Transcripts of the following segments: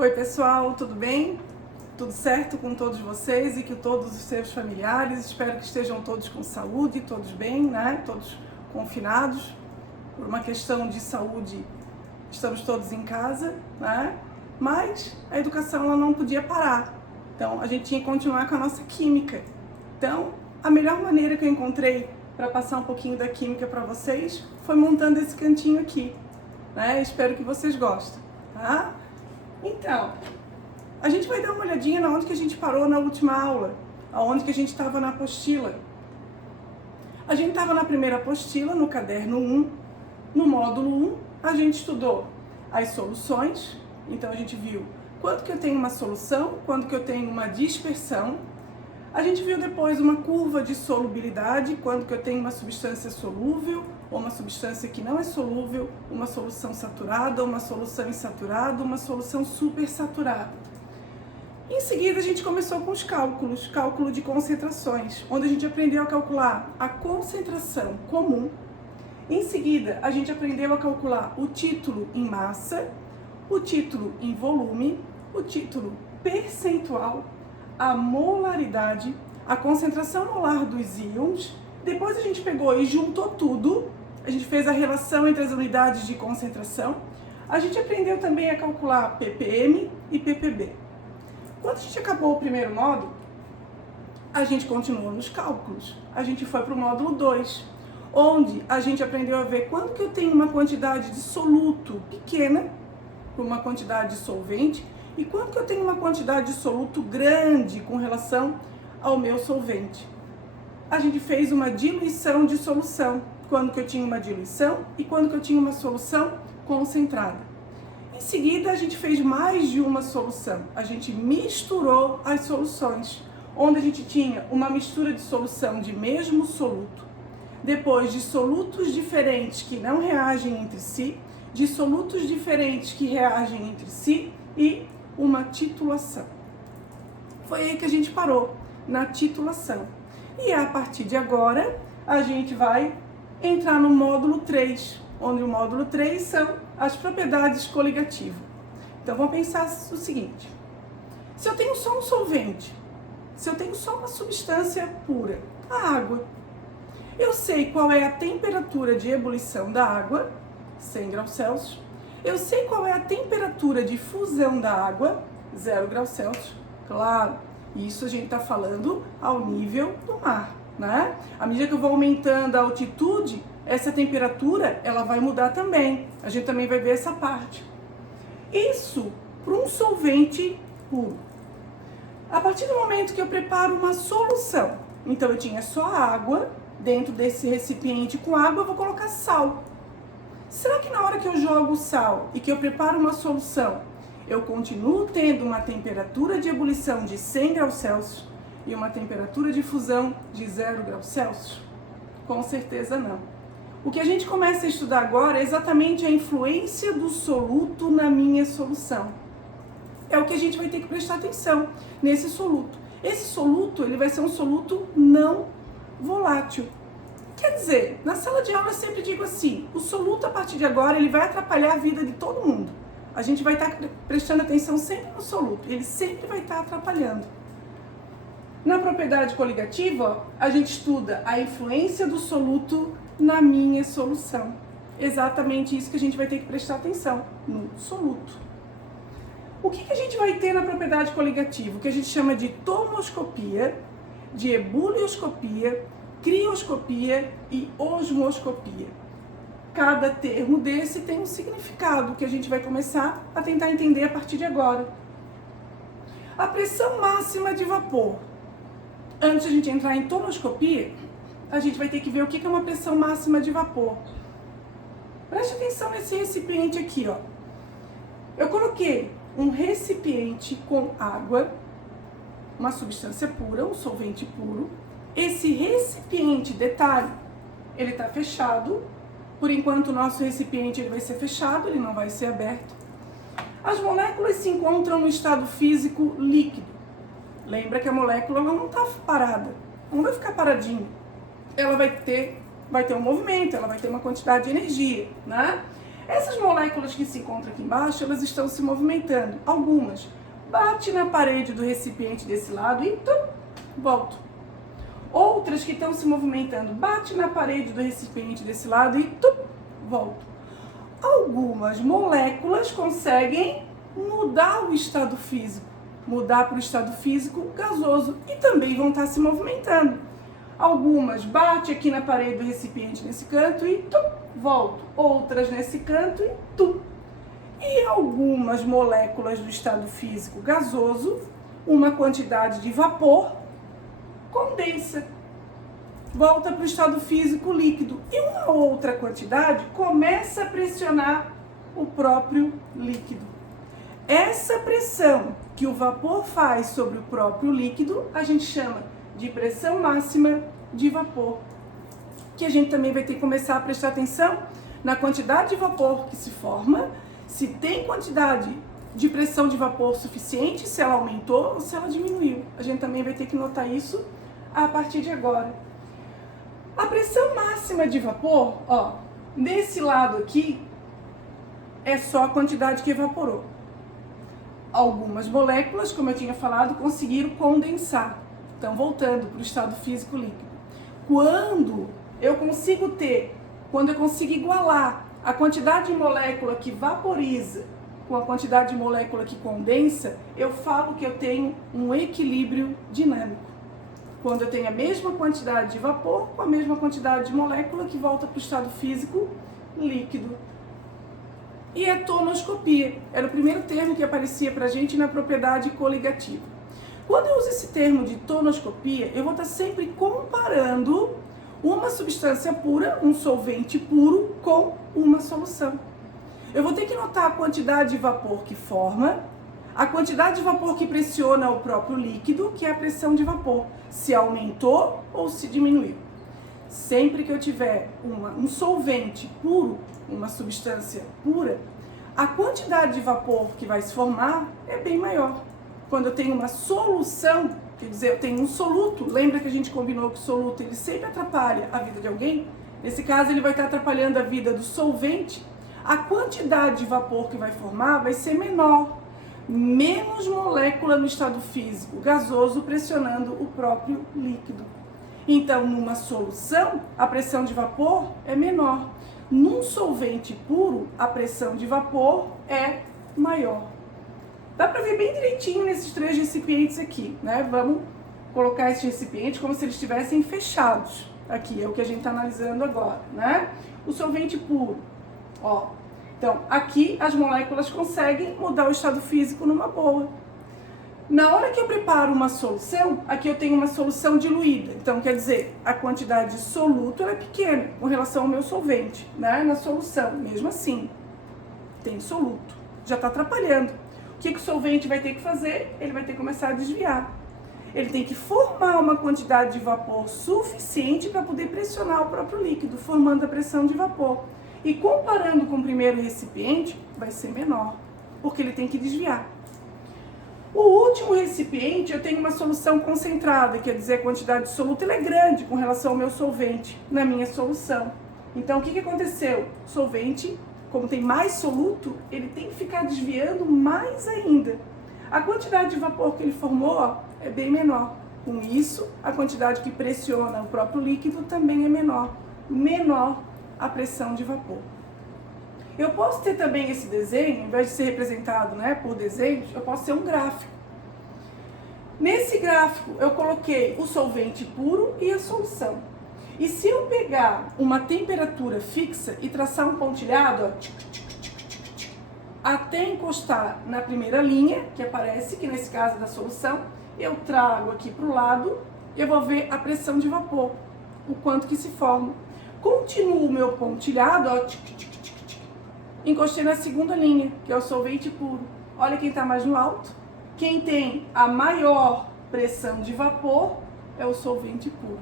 Oi pessoal, tudo bem? Tudo certo com todos vocês e que todos os seus familiares, espero que estejam todos com saúde, todos bem, né? Todos confinados. Por uma questão de saúde, estamos todos em casa, né? Mas a educação ela não podia parar, então a gente tinha que continuar com a nossa química. Então, a melhor maneira que eu encontrei para passar um pouquinho da química para vocês foi montando esse cantinho aqui, né? Espero que vocês gostem, tá? Então, a gente vai dar uma olhadinha na onde que a gente parou na última aula, aonde que a gente estava na apostila. A gente estava na primeira apostila, no caderno 1, no módulo 1, a gente estudou as soluções, então a gente viu quando que eu tenho uma solução, quando que eu tenho uma dispersão. A gente viu depois uma curva de solubilidade, quando que eu tenho uma substância solúvel ou uma substância que não é solúvel, uma solução saturada, uma solução insaturada, uma solução supersaturada. Em seguida a gente começou com os cálculos, cálculo de concentrações, onde a gente aprendeu a calcular a concentração comum. Em seguida a gente aprendeu a calcular o título em massa, o título em volume, o título percentual, a molaridade, a concentração molar dos íons. Depois a gente pegou e juntou tudo, a gente fez a relação entre as unidades de concentração. A gente aprendeu também a calcular ppm e ppb. Quando a gente acabou o primeiro módulo, a gente continuou nos cálculos. A gente foi para o módulo 2, onde a gente aprendeu a ver quando que eu tenho uma quantidade de soluto pequena, para uma quantidade de solvente, e quando que eu tenho uma quantidade de soluto grande com relação ao meu solvente. A gente fez uma diluição de solução, quando que eu tinha uma diluição e quando que eu tinha uma solução concentrada. Em seguida, a gente fez mais de uma solução. A gente misturou as soluções, onde a gente tinha uma mistura de solução de mesmo soluto, depois de solutos diferentes que não reagem entre si, de solutos diferentes que reagem entre si e uma titulação. Foi aí que a gente parou, na titulação. E a partir de agora, a gente vai entrar no módulo 3, onde o módulo 3 são as propriedades coligativas. Então vamos pensar o seguinte: se eu tenho só um solvente, se eu tenho só uma substância pura, a água, eu sei qual é a temperatura de ebulição da água, 100 graus Celsius, eu sei qual é a temperatura de fusão da água, 0 graus Celsius, claro, isso a gente está falando ao nível do mar, né? À medida que eu vou aumentando a altitude, essa temperatura ela vai mudar também, a gente também vai ver essa parte. Isso para um solvente puro. A partir do momento que eu preparo uma solução, então eu tinha só água, dentro desse recipiente com água eu vou colocar sal. Será que na hora que eu jogo sal e que eu preparo uma solução, eu continuo tendo uma temperatura de ebulição de 100 graus Celsius e uma temperatura de fusão de 0 graus Celsius? Com certeza não. O que a gente começa a estudar agora é exatamente a influência do soluto na minha solução. É o que a gente vai ter que prestar atenção nesse soluto. Esse soluto ele vai ser um soluto não volátil. Quer dizer, na sala de aula eu sempre digo assim, o soluto a partir de agora ele vai atrapalhar a vida de todo mundo. A gente vai estar prestando atenção sempre no soluto, ele sempre vai estar atrapalhando. Na propriedade coligativa, a gente estuda a influência do soluto na minha solução. Exatamente isso que a gente vai ter que prestar atenção, no soluto. O que a gente vai ter na propriedade coligativa? O que a gente chama de tomoscopia, de ebulioscopia, crioscopia e osmoscopia. Cada termo desse tem um significado que a gente vai começar a tentar entender a partir de agora. A pressão máxima de vapor. Antes de a gente entrar em tomoscopia, a gente vai ter que ver o que é uma pressão máxima de vapor. Preste atenção nesse recipiente aqui, ó. Eu coloquei um recipiente com água, uma substância pura, um solvente puro. Esse recipiente, detalhe, ele está fechado. Por enquanto o nosso recipiente ele vai ser fechado, ele não vai ser aberto. As moléculas se encontram no estado físico líquido. Lembra que a molécula ela não está parada, não vai ficar paradinha. Ela vai ter um movimento, ela vai ter uma quantidade de energia, né? Essas moléculas que se encontram aqui embaixo, elas estão se movimentando. Algumas bate na parede do recipiente desse lado e voltam. Outras que estão se movimentando, bate na parede do recipiente desse lado e voltam. Algumas moléculas conseguem mudar o estado físico, mudar para o estado físico gasoso e também vão estar se movimentando. Algumas bate aqui na parede do recipiente nesse canto e voltam. Outras nesse canto e E algumas moléculas do estado físico gasoso, uma quantidade de vapor, condensa, volta para o estado físico líquido. E uma outra quantidade começa a pressionar o próprio líquido. Essa pressão que o vapor faz sobre o próprio líquido, a gente chama de pressão máxima de vapor. Que a gente também vai ter que começar a prestar atenção na quantidade de vapor que se forma, se tem quantidade de pressão de vapor suficiente, se ela aumentou ou se ela diminuiu. A gente também vai ter que notar isso a partir de agora. A pressão máxima de vapor, nesse lado aqui, é só a quantidade que evaporou. Algumas moléculas, como eu tinha falado, conseguiram condensar. Então, voltando para o estado físico líquido. Quando eu consigo igualar a quantidade de molécula que vaporiza com a quantidade de molécula que condensa, eu falo que eu tenho um equilíbrio dinâmico. Quando eu tenho a mesma quantidade de vapor com a mesma quantidade de molécula que volta para o estado físico líquido. E a tonoscopia era o primeiro termo que aparecia para a gente na propriedade coligativa. Quando eu uso esse termo de tonoscopia, eu vou estar sempre comparando uma substância pura, um solvente puro, com uma solução. Eu vou ter que notar a quantidade de vapor que forma, a quantidade de vapor que pressiona o próprio líquido, que é a pressão de vapor, se aumentou ou se diminuiu. Sempre que eu tiver um solvente puro, uma substância pura, a quantidade de vapor que vai se formar é bem maior. Quando eu tenho uma solução, quer dizer, eu tenho um soluto, lembra que a gente combinou que o soluto ele sempre atrapalha a vida de alguém? Nesse caso ele vai estar atrapalhando a vida do solvente, a quantidade de vapor que vai formar vai ser menor, menos molécula no estado físico gasoso pressionando o próprio líquido. Então, numa solução, a pressão de vapor é menor. Num solvente puro, a pressão de vapor é maior. Dá para ver bem direitinho nesses três recipientes aqui, né? Vamos colocar esses recipientes como se eles estivessem fechados. Aqui é o que a gente está analisando agora, né? O solvente puro, Então, aqui as moléculas conseguem mudar o estado físico numa boa. Na hora que eu preparo uma solução, aqui eu tenho uma solução diluída. Então, quer dizer, a quantidade de soluto ela é pequena com relação ao meu solvente, né? Na solução, mesmo assim, tem soluto. Já está atrapalhando. O que o solvente vai ter que fazer? Ele vai ter que começar a desviar. Ele tem que formar uma quantidade de vapor suficiente para poder pressionar o próprio líquido, formando a pressão de vapor. E comparando com o primeiro recipiente, vai ser menor, porque ele tem que desviar. O último recipiente, eu tenho uma solução concentrada, quer dizer, a quantidade de soluto ela é grande com relação ao meu solvente na minha solução. Então, o que aconteceu? O solvente, como tem mais soluto, ele tem que ficar desviando mais ainda. A quantidade de vapor que ele formou é bem menor. Com isso, a quantidade que pressiona o próprio líquido também é menor. Menor a pressão de vapor. Eu posso ter também esse desenho, ao invés de ser representado por desenhos, eu posso ter um gráfico. Nesse gráfico, eu coloquei o solvente puro e a solução. E se eu pegar uma temperatura fixa e traçar um pontilhado, até encostar na primeira linha, que aparece, que nesse caso é da solução, eu trago aqui para o lado, eu vou ver a pressão de vapor, o quanto que se forma. Continuo o meu pontilhado, encostei na segunda linha, que é o solvente puro. Olha quem está mais no alto. Quem tem a maior pressão de vapor é o solvente puro.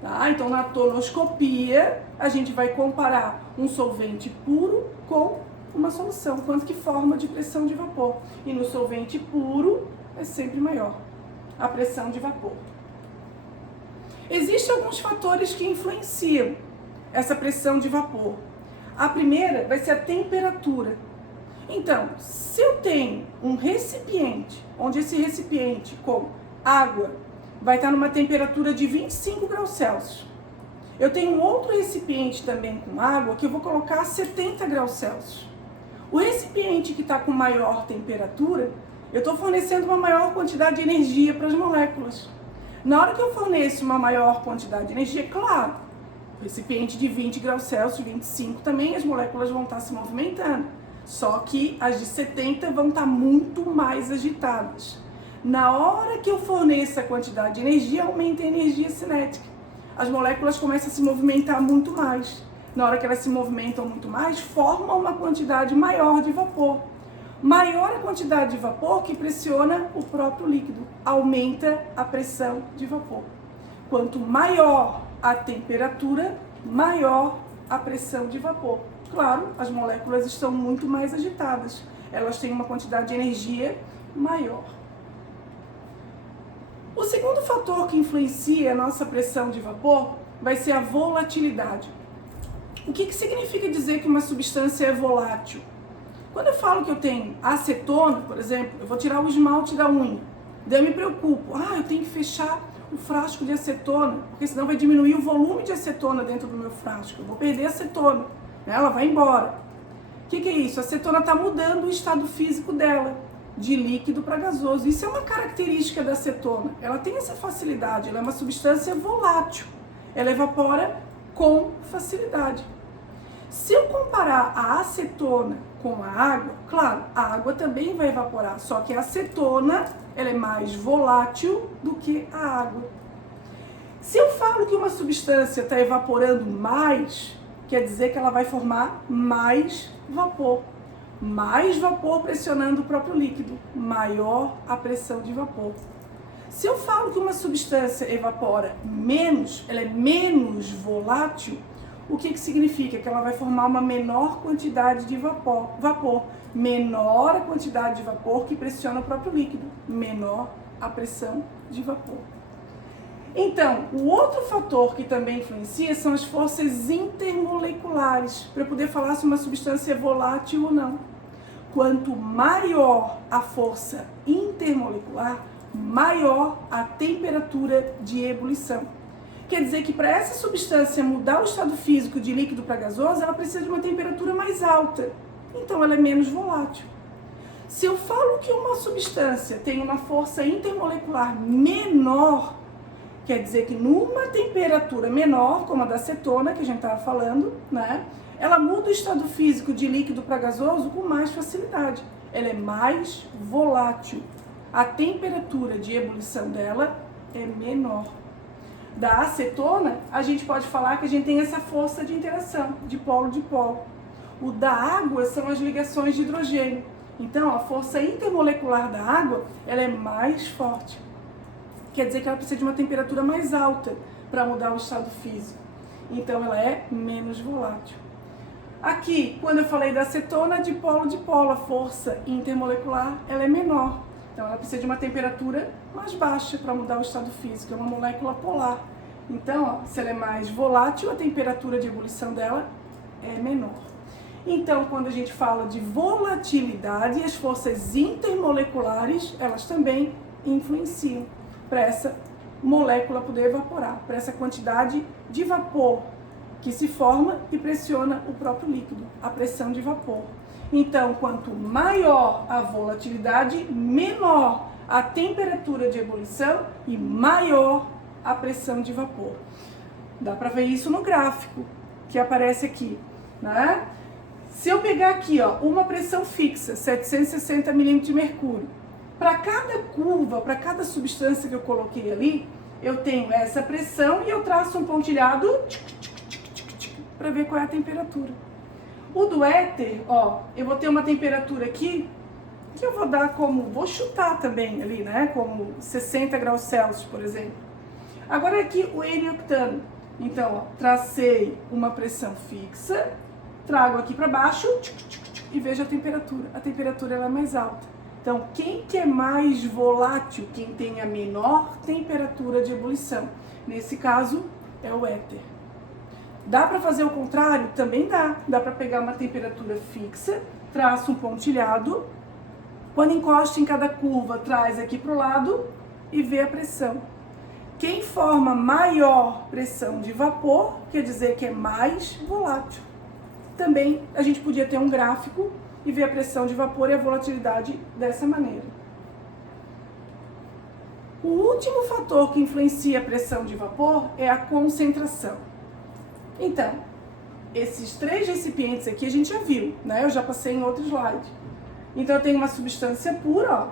Tá? Então, na tonoscopia, a gente vai comparar um solvente puro com uma solução, quanto que forma de pressão de vapor. E no solvente puro, é sempre maior a pressão de vapor. Existem alguns fatores que influenciam essa pressão de vapor. A primeira vai ser a temperatura. Então, se eu tenho um recipiente, onde esse recipiente com água vai estar numa temperatura de 25 graus Celsius, eu tenho um outro recipiente também com água que eu vou colocar a 70 graus Celsius. O recipiente que está com maior temperatura, eu estou fornecendo uma maior quantidade de energia para as moléculas. Na hora que eu forneço uma maior quantidade de energia, claro, o recipiente de 20 graus Celsius, 25 também, as moléculas vão estar se movimentando. Só que as de 70 vão estar muito mais agitadas. Na hora que eu forneço a quantidade de energia, aumenta a energia cinética. As moléculas começam a se movimentar muito mais. Na hora que elas se movimentam muito mais, formam uma quantidade maior de vapor. Maior a quantidade de vapor que pressiona o próprio líquido, aumenta a pressão de vapor. Quanto maior a temperatura, maior a pressão de vapor. Claro, as moléculas estão muito mais agitadas, elas têm uma quantidade de energia maior. O segundo fator que influencia a nossa pressão de vapor vai ser a volatilidade. O que significa dizer que uma substância é volátil? Quando eu falo que eu tenho acetona, por exemplo, eu vou tirar o esmalte da unha, daí eu me preocupo, eu tenho que fechar o frasco de acetona, porque senão vai diminuir o volume de acetona dentro do meu frasco, eu vou perder a acetona, né? Ela vai embora. O que é isso? A acetona está mudando o estado físico dela, de líquido para gasoso. Isso é uma característica da acetona, ela tem essa facilidade, ela é uma substância volátil, ela evapora com facilidade. Se eu comparar a acetona com a água, claro, a água também vai evaporar, só que a acetona ela é mais volátil do que a água. Se eu falo que uma substância está evaporando mais, quer dizer que ela vai formar mais vapor. Mais vapor pressionando o próprio líquido, maior a pressão de vapor. Se eu falo que uma substância evapora menos, ela é menos volátil, o que significa? Que ela vai formar uma menor quantidade de vapor. Menor a quantidade de vapor que pressiona o próprio líquido, menor a pressão de vapor. Então, o outro fator que também influencia são as forças intermoleculares, para eu poder falar se uma substância é volátil ou não. Quanto maior a força intermolecular, maior a temperatura de ebulição. Quer dizer que para essa substância mudar o estado físico de líquido para gasoso, ela precisa de uma temperatura mais alta. Então ela é menos volátil. Se eu falo que uma substância tem uma força intermolecular menor, quer dizer que numa temperatura menor, como a da acetona, que a gente estava falando, né? Ela muda o estado físico de líquido para gasoso com mais facilidade. Ela é mais volátil. A temperatura de ebulição dela é menor. Da acetona, a gente pode falar que a gente tem essa força de interação, de polo. O da água são as ligações de hidrogênio. Então, a força intermolecular da água, ela é mais forte. Quer dizer que ela precisa de uma temperatura mais alta para mudar o estado físico. Então, ela é menos volátil. Aqui, quando eu falei da acetona, de polo, a força intermolecular, ela é menor. Então, ela precisa de uma temperatura mais baixa para mudar o estado físico, é uma molécula polar. Então, se ela é mais volátil, a temperatura de ebulição dela é menor. Então, quando a gente fala de volatilidade, as forças intermoleculares, elas também influenciam para essa molécula poder evaporar, para essa quantidade de vapor que se forma e pressiona o próprio líquido, a pressão de vapor. Então, quanto maior a volatilidade, menor a temperatura de ebulição e maior a pressão de vapor. Dá para ver isso no gráfico que aparece aqui, né? Se eu pegar aqui, uma pressão fixa, 760 milímetros de mercúrio, para cada curva, para cada substância que eu coloquei ali, eu tenho essa pressão e eu traço um pontilhado para ver qual é a temperatura. O do éter, eu vou ter uma temperatura aqui, que eu vou dar como, vou chutar também ali, né, como 60 graus Celsius, por exemplo. Agora aqui o N-octano. Então, tracei uma pressão fixa, trago aqui para baixo e vejo a temperatura. A temperatura ela é mais alta. Então, quem que é mais volátil? Quem tem a menor temperatura de ebulição? Nesse caso, é o éter. Dá para fazer o contrário? Também dá. Dá para pegar uma temperatura fixa, traça um pontilhado, quando encosta em cada curva, traz aqui para o lado e vê a pressão. Quem forma maior pressão de vapor, quer dizer que é mais volátil. Também a gente podia ter um gráfico e ver a pressão de vapor e a volatilidade dessa maneira. O último fator que influencia a pressão de vapor é a concentração. Então, esses 3 recipientes aqui a gente já viu, né? Eu já passei em outro slide. Então eu tenho uma substância pura, ó.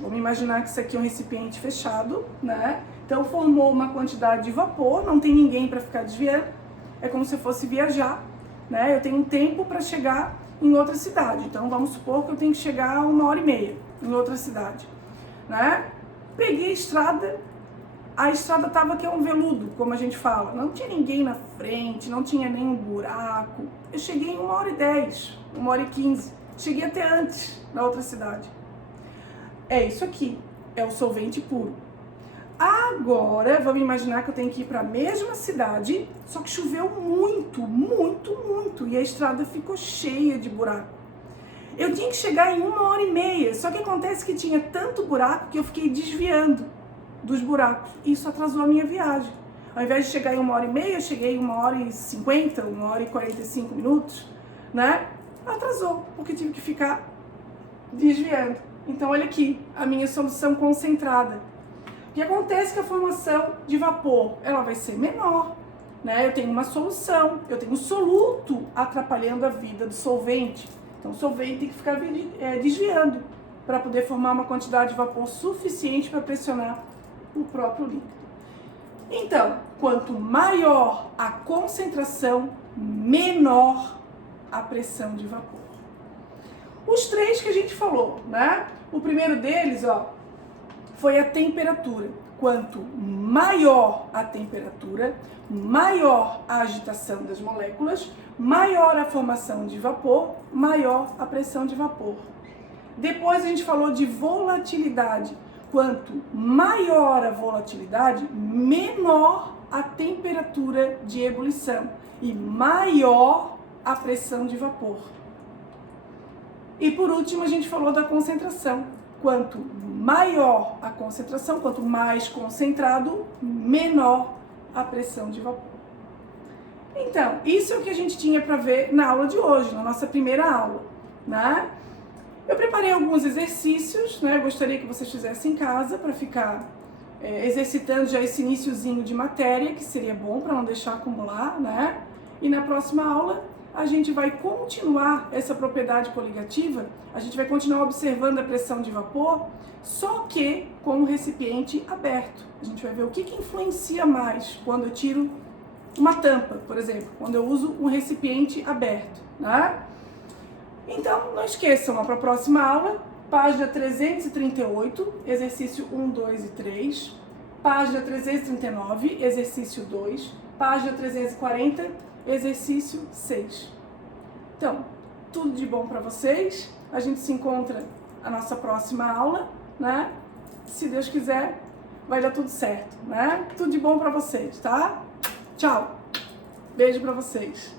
Vamos imaginar que isso aqui é um recipiente fechado, né? Então formou uma quantidade de vapor, não tem ninguém para ficar desviando. É como se fosse viajar, né? Eu tenho um tempo para chegar em outra cidade. Então vamos supor que eu tenho que chegar a 1h30 em outra cidade, né? Peguei a estrada estava aqui, é um veludo, como a gente fala. Não tinha ninguém na frente, não tinha nenhum buraco. Eu cheguei em 1h10, 1h15. Cheguei até antes na outra cidade. É isso aqui, é o solvente puro. Agora, vamos imaginar que eu tenho que ir para a mesma cidade, só que choveu muito, muito, muito, e a estrada ficou cheia de buraco. Eu tinha que chegar em 1h30, só que acontece que tinha tanto buraco que eu fiquei desviando dos buracos. Isso atrasou a minha viagem. Ao invés de chegar em 1h30, eu cheguei em 1h50, 1h45 minutos, né? Atrasou, porque tive que ficar desviando. Então, olha aqui, a minha solução concentrada. O que acontece com a formação de vapor? Ela vai ser menor, né? Eu tenho uma solução, eu tenho um soluto atrapalhando a vida do solvente. Então, o solvente tem que ficar desviando para poder formar uma quantidade de vapor suficiente para pressionar o próprio líquido. Então, quanto maior a concentração, menor a pressão de vapor. Os 3 que a gente falou, né? O primeiro deles, ó, foi a temperatura. Quanto maior a temperatura, maior a agitação das moléculas, maior a formação de vapor, maior a pressão de vapor. Depois a gente falou de volatilidade. Quanto maior a volatilidade, menor a temperatura de ebulição e maior a pressão de vapor. E por último a gente falou da concentração. Quanto maior a concentração, quanto mais concentrado, menor a pressão de vapor. Então, isso é o que a gente tinha para ver na aula de hoje, na nossa primeira aula, né? Eu preparei alguns exercícios, né? Eu gostaria que vocês fizessem em casa para ficar exercitando já esse iniciozinho de matéria, que seria bom para não deixar acumular, né? E na próxima aula a gente vai continuar essa propriedade coligativa, a gente vai continuar observando a pressão de vapor, só que com o recipiente aberto. A gente vai ver o que influencia mais quando eu tiro uma tampa, por exemplo, quando eu uso um recipiente aberto, né? Então, não esqueçam, para a próxima aula, página 338, exercício 1, 2 e 3, página 339, exercício 2, página 340, exercício 6. Então, tudo de bom para vocês. A gente se encontra na nossa próxima aula, né? Se Deus quiser, vai dar tudo certo, né? Tudo de bom para vocês, tá? Tchau. Beijo para vocês.